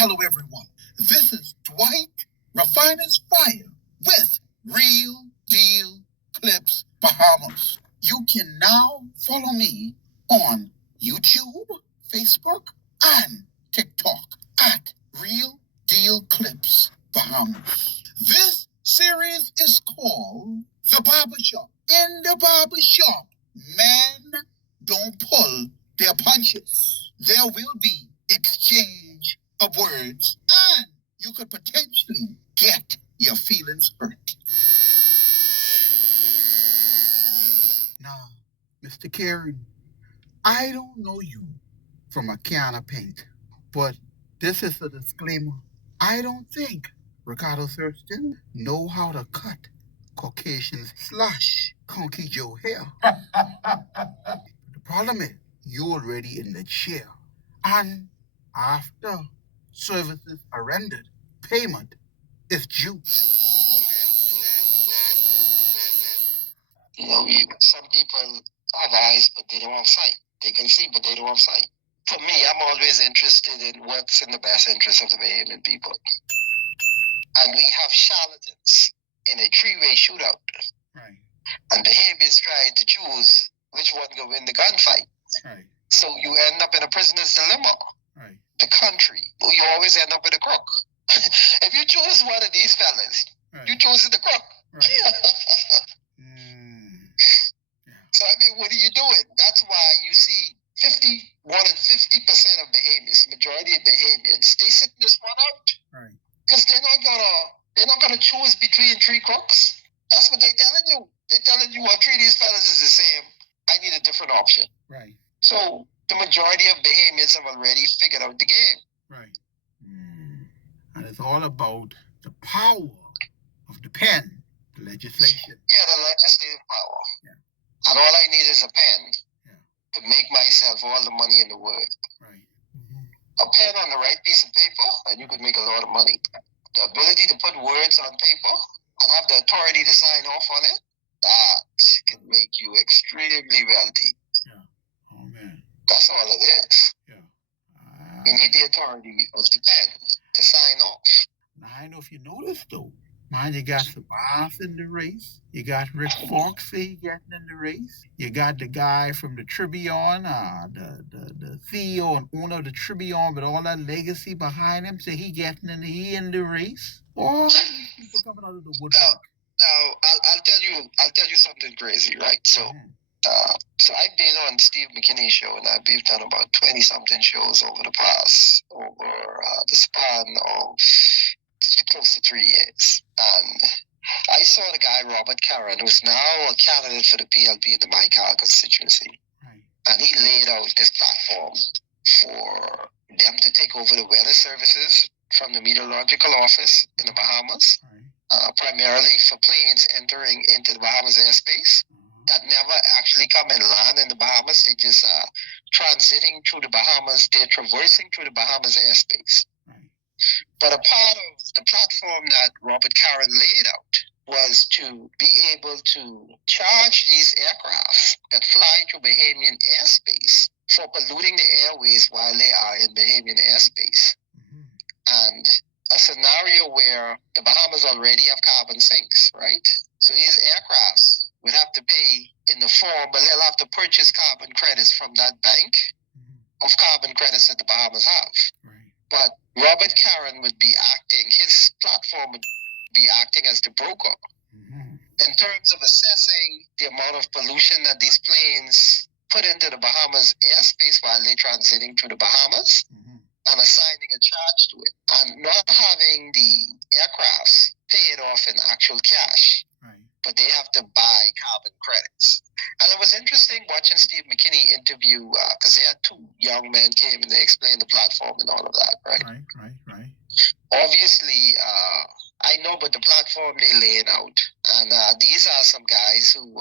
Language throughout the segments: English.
Hello, everyone. This is Dwight Refiner's Fire with Real Deal Clips Bahamas. You can now follow me on YouTube, Facebook, and TikTok at Real Deal Clips Bahamas. This series is called The Barbershop. In the barbershop, men don't pull their punches. There will be exchange of words, and you could potentially get your feelings hurt. Now, Mr. Karen, I don't know you from a can of paint, but this is a disclaimer. I don't think Ricardo Thurston know how to cut Caucasians slash Conky Joe hair. The problem is, you're already in the chair, and after services are rendered, payment is due. Some people have eyes, but they don't have sight. They can see, but they don't have sight. For me, I'm always interested in what's in the best interest of the Bahamian people. And we have charlatans in a three-way shootout. Right. And Bahamians trying to choose which one will win the gunfight. Right. So you end up in a prisoner's dilemma. Right. The country, you always end up with a crook. If you choose one of these fellas, Right. you choose the crook. Right. So, I mean, what are you doing? That's why you see more than 50% of Bahamians, majority of Bahamians, they sit this one out. Right. Because they're not gonna choose between three crooks. That's what they're telling you. They're telling you, well, three of these fellas is the same. I need a different option. Right. So the majority of Bahamians have already figured out the game. Right. And it's all about the power of the pen, the legislation. Yeah, the legislative power. Yeah. And all I need is a pen to Yeah. make myself all the money in the world. Right. A pen on the right piece of paper, and you could make a lot of money. The ability to put words on paper and have the authority to sign off on it, that can make you extremely wealthy. Yeah. Oh, man. That's all it is. Yeah. You need the authority of the pen to sign off. Now, I know if you notice, though, man, you got Sabas in the race. You got Rick Foxy getting in the race. You got the guy from the Tribune, the CEO and owner of the Tribune, with all that legacy behind him. So he in the race. All these people coming out of the woodwork. Now, I'll tell you something crazy, right? So, so I've been on Steve McKinney's show, and we've done about 20-something shows over the span of close to 3 years. And I saw the guy, Robert Caron, who's now a candidate for the PLP in the Michael constituency. Right. And he laid out this platform for them to take over the weather services from the meteorological office in the Bahamas, primarily for planes entering into the Bahamas airspace that never actually come and land in the Bahamas. They just transiting through the Bahamas. They're traversing through the Bahamas airspace. But a part of the platform that Robert Caron laid out was to be able to charge these aircraft that fly through Bahamian airspace for polluting the airways while they are in Bahamian airspace. And a scenario where the Bahamas already have carbon sinks, right? So these aircrafts would have to pay in the form, but they'll have to purchase carbon credits from that bank of carbon credits that the Bahamas have. Right. But Robert Caron would be acting, his platform would be acting as the broker in terms of assessing the amount of pollution that these planes put into the Bahamas airspace while they're transiting through the Bahamas and assigning a charge to it, and not having the aircrafts pay it off in actual cash. Right. But they have to buy carbon credits. And it was interesting watching Steve McKinney interview, because they had two young men came and they explained the platform and all of that, right? Right. Obviously, I know about the platform they're laying out. And these are some guys who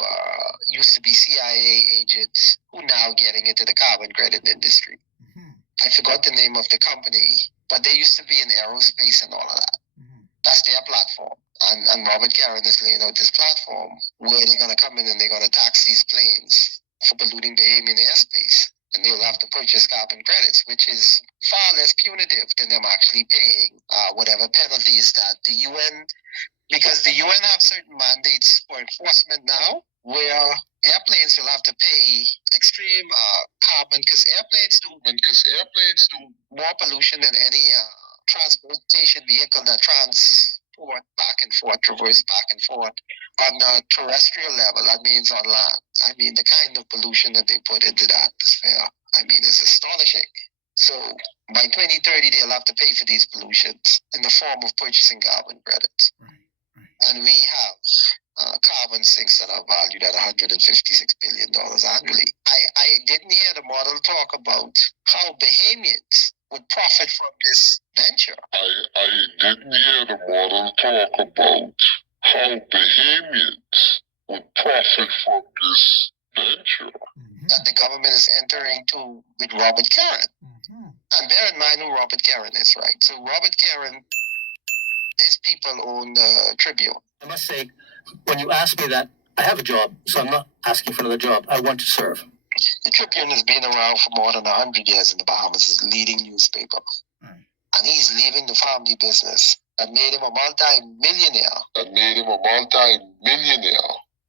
used to be CIA agents who now getting into the carbon credit industry. I forgot the name of the company, but they used to be in aerospace and all of that. That's their platform. And Robert Caron is laying out this platform where they're going to come in and they're going to tax these planes for polluting Bahamian airspace. and they'll have to purchase carbon credits, which is far less punitive than them actually paying whatever penalties that the UN, because the UN have certain mandates for enforcement now, where airplanes will have to pay extreme carbon, because airplanes do more pollution than any transportation vehicle that transport back and forth, traverse back and forth on the terrestrial level. That means on land. I mean, the kind of pollution that they put into the atmosphere, I mean, it's astonishing. So by 2030, they'll have to pay for these pollutions in the form of purchasing carbon credits. Right. And we have carbon sinks that are valued at $156 billion annually. I didn't hear the model talk about how Bahamians would profit from this venture. I didn't hear the model talk about how Bahamians would profit from this venture that the government is entering into with Robert Karen. And bear in mind who Robert Karen is, right? So Robert Karen, his people own the Tribune. I must say, when you ask me that, I have a job, so I'm not asking for another job. I want to serve. The Tribune has been around for more than 100 years in the Bahamas as a leading newspaper. And he's leaving the family business that made him a multi-millionaire.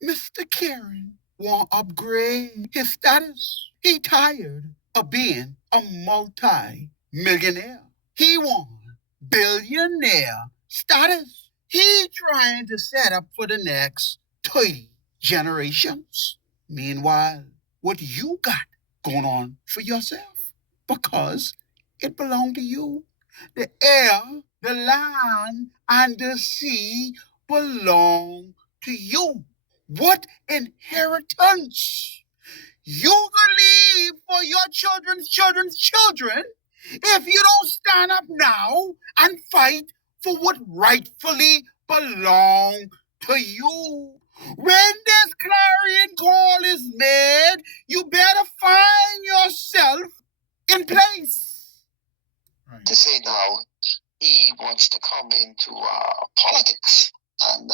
Mr. Karen want to upgrade his status. He tired of being a multi-millionaire. He want billionaire status. He trying to set up for the next 30 generations. Meanwhile, what you got going on for yourself? Because it belonged to you. The air, the land, and the sea belong to you. What inheritance you can leave for your children's children's children if you don't stand up now and fight for what rightfully belongs to you. When this clarion call is made, you better find yourself in place. Right. To say now, he wants to come into politics and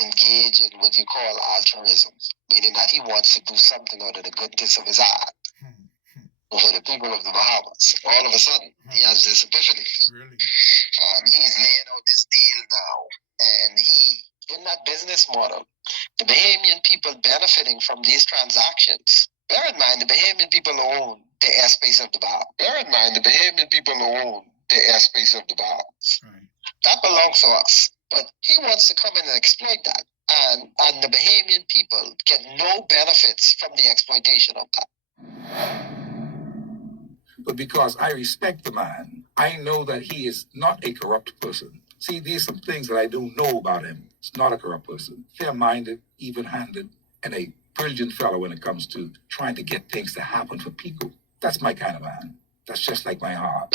engage in what you call altruism, meaning that he wants to do something out of the goodness of his heart for the people of the Bahamas. All of a sudden, he has this epiphany. Really? He's laying out this deal now, and he, in that business model, the Bahamian people benefiting from these transactions. Bear in mind, the Bahamian people own the airspace of the Bahamas. Right. That belongs to us. But he wants to come in and exploit that. And the Bahamian people get no benefits from the exploitation of that. But because I respect the man, I know that he is not a corrupt person. See, these are some things that I do know about him. He's not a corrupt person. Fair-minded, even-handed, and a brilliant fellow when it comes to trying to get things to happen for people. That's my kind of man. That's just like my heart.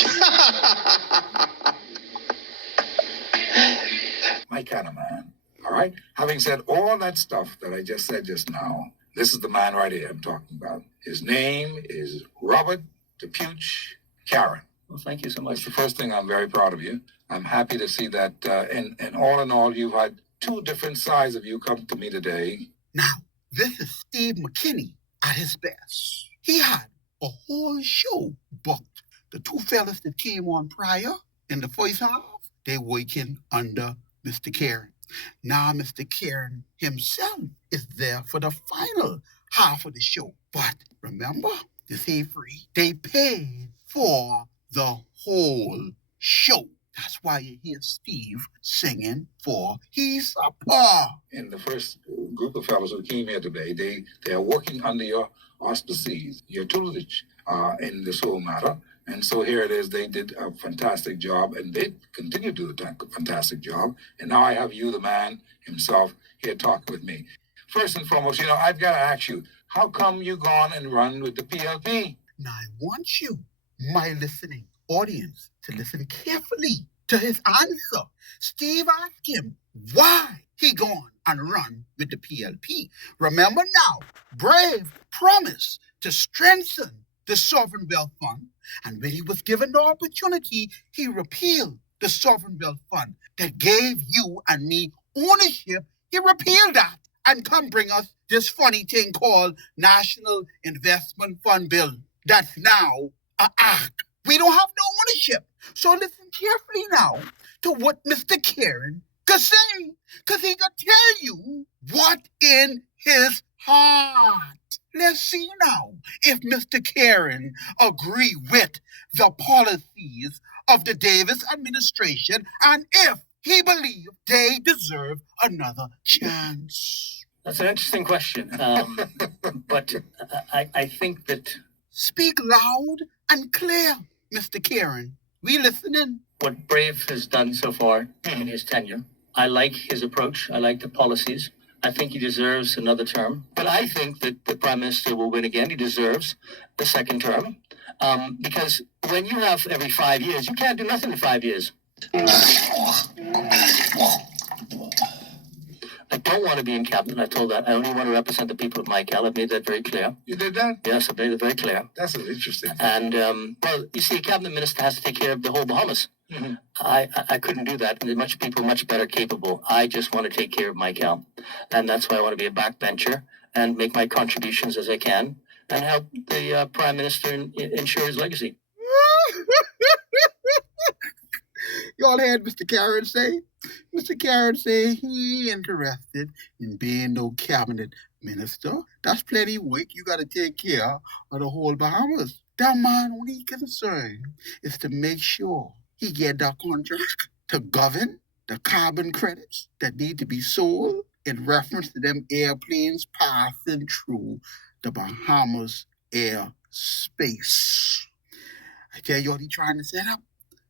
My kind of man. All right? Having said all that stuff that I just said just now, this is the man right here I'm talking about. His name is Robert Depuch Karen. Well, thank you so much. That's the first thing. I'm very proud of you. I'm happy to see that, and all in all, you've had two different sides of you come to me today. Now, this is Steve McKinney at his best. He had a whole show booked. The two fellas that came on prior in the first half, they working under Mr. Karen. Now Mr. Karen himself is there for the final half of the show. But remember, this ain't free. They paid for the whole show. That's why you hear Steve singing for He's a Paw. And the first group of fellows who came here today, they are working under your auspices, your tutelage in this whole matter. And so here it is. They did a fantastic job, and they continue to do a fantastic job. And now I have you, the man himself, here talking with me. First and foremost, I've got to ask you, how come you gone and run with the PLP? Now, I want you, my listening audience, to listen carefully to his answer. Steve asked him why he gone and run with the PLP. Remember now, Brave promised to strengthen the Sovereign Wealth Fund, and when he was given the opportunity, he repealed the Sovereign Wealth Fund that gave you and me ownership. He repealed that and come bring us this funny thing called National Investment Fund Bill. That's now an act. We don't have no ownership. So listen carefully now to what Mr. Karen could say, because he could tell you what in his heart. Let's see now if Mr. Karen agree with the policies of the Davis administration and if he believes they deserve another chance. That's an interesting question, but I think that... Speak loud and clear, Mr. Karen. We listening. What Brave has done so far in his tenure, I like his approach. I like the policies. I think he deserves another term. But I think that the Prime Minister will win again. He deserves the second term. Because when you have every 5 years, you can't do nothing in 5 years. I don't want to be in cabinet. I told that. I only want to represent the people of my cal. I've made that very clear. You did that? Yes, I've made it very clear. That's interesting. And, well, you see, a cabinet minister has to take care of the whole Bahamas. Mm-hmm. I couldn't do that. And there's people much better capable. I just want to take care of my cal. And that's why I want to be a backbencher and make my contributions as I can and help the Prime Minister ensure his legacy. Y'all heard Mr. Karen say? Mr. Karen say he interested in being no cabinet minister. That's plenty work. You got to take care of the whole Bahamas. That man only concern is to make sure he get that contract to govern the carbon credits that need to be sold in reference to them airplanes passing through the Bahamas airspace. I tell you what he trying to set up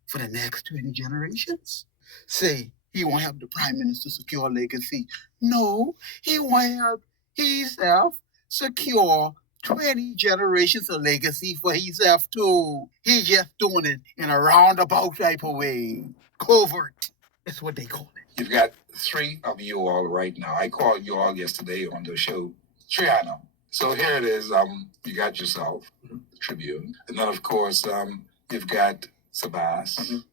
for the next 20 generations. Say, he won't help the Prime Minister secure legacy. No, he won't help himself secure 20 generations of legacy for himself too. He just doing it in a roundabout type of way. Covert. That's what they call it. You've got three of you all right now. I called you all yesterday on the show. Triana. So here it is. You got yourself, Tribune. And then, of course, you've got Sabas.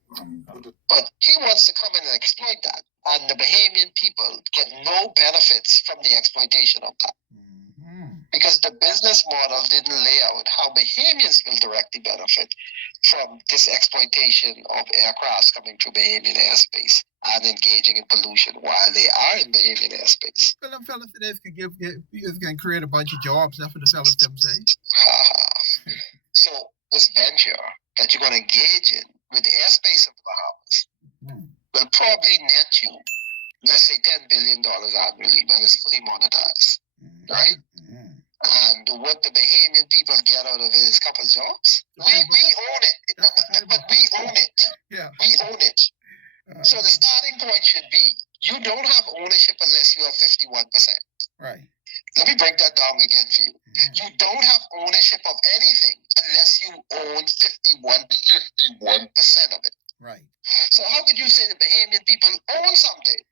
But he wants to come in and exploit that. And the Bahamian people get no benefits from the exploitation of that. Because the business model didn't lay out how Bahamians will directly benefit from this exploitation of aircrafts coming through Bahamian airspace and engaging in pollution while they are in Bahamian airspace. Well, them fellas today can create a bunch of jobs. That's what the fellas them say. So this venture that you're going to engage in with the airspace of the Bahamas will probably net you, let's say, $10 billion annually when it's fully monetized, right? And what the Bahamian people get out of it is a couple jobs. We own it, but we own it. Yeah. We own it. So the starting point should be, you don't have ownership unless you have 51%. Right. Let me break that down again for you. You don't have ownership of anything unless you own 51% of it. Right. So how could you say the Bahamian people own something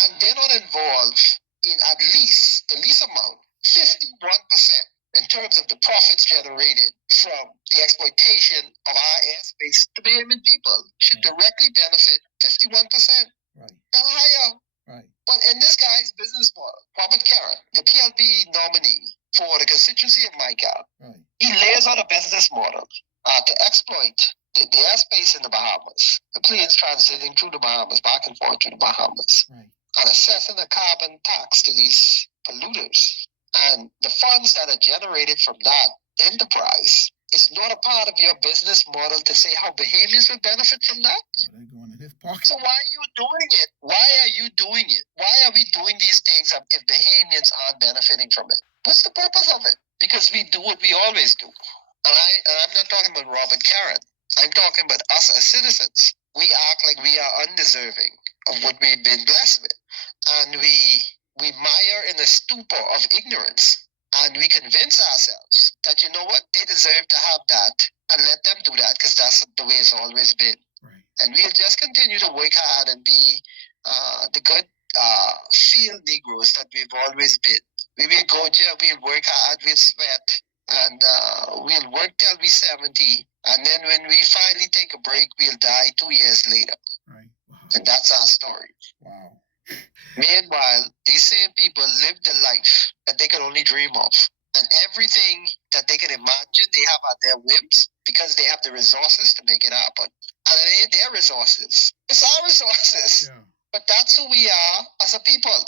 and they're not involved in at least the least amount, 51%, in terms of the profits generated from the exploitation of our airspace? The Bahamian people should directly benefit 51%. Right. And higher. Right. But in this guy's business model, Robert Karen, the PLP nominee for the constituency of Michael, he lays out a business model to exploit the airspace in the Bahamas, the planes transiting through the Bahamas, back and forth through the Bahamas, and assessing a carbon tax to these polluters. And the funds that are generated from that enterprise, it's not a part of your business model to say how Bahamians will benefit from that. They're going in his pocket. So why are you doing it? Why are you doing it? Why are we doing these things if Bahamians aren't benefiting from it? What's the purpose of it? Because we do what we always do. And I'm not talking about Robert Karen. I'm talking about us as citizens. We act like we are undeserving of what we've been blessed with. And we mire in a stupor of ignorance. And we convince ourselves that, you know what, they deserve to have that, and let them do that because that's the way it's always been. Right. And we'll just continue to work hard and be the good field Negroes that we've always been. We will go there, we'll work hard, we'll sweat, and we'll work till we're 70. And then when we finally take a break, we'll die 2 years later. Right. Wow. And that's our story. Wow. Meanwhile, these same people live the life that they could only dream of. and everything that they can imagine they have at their whims because they have the resources to make it happen. And it ain't their resources. It's our resources. Yeah. But that's who we are as a people.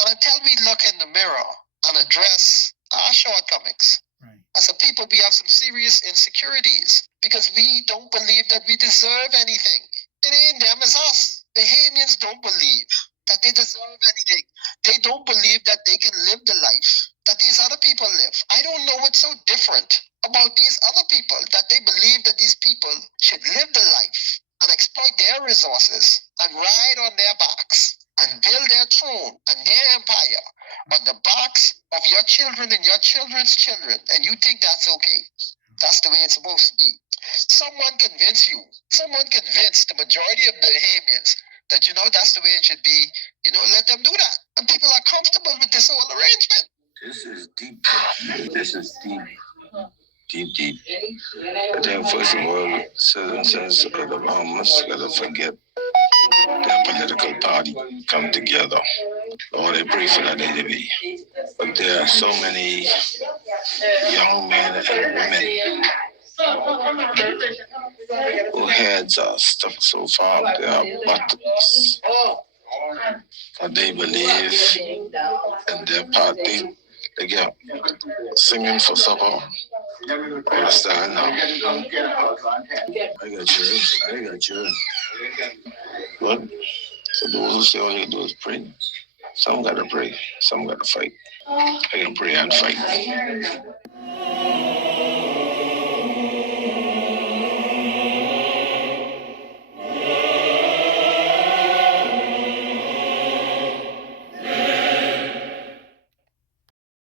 And until we look in the mirror and address our shortcomings, right, as a people, we have some serious insecurities because we don't believe that we deserve anything. It ain't them, it's us. Bahamians don't believe that they deserve anything. They don't believe that they can live the life that these other people live. I don't know what's so different about these other people that they believe that these people should live the life and exploit their resources and ride on their backs and build their throne and their empire on the backs of your children and your children's children, and you think that's okay. That's the way it's supposed to be. Someone convince the majority of the Bahamians that, that's the way it should be, let them do that. And people are comfortable with this whole arrangement. This is deep. This is deep. Deep. I think, first of all, citizens of the Bahamas gotta forget their political party come together. Lord, I pray for that day to be. But there are so many young men and women who heads are stuck so far up their buttocks that they believe in their party. They get singing for supper. Understand now? I got you. But for those who say all you do is pray, some gotta pray, some gotta fight. I can pray and fight.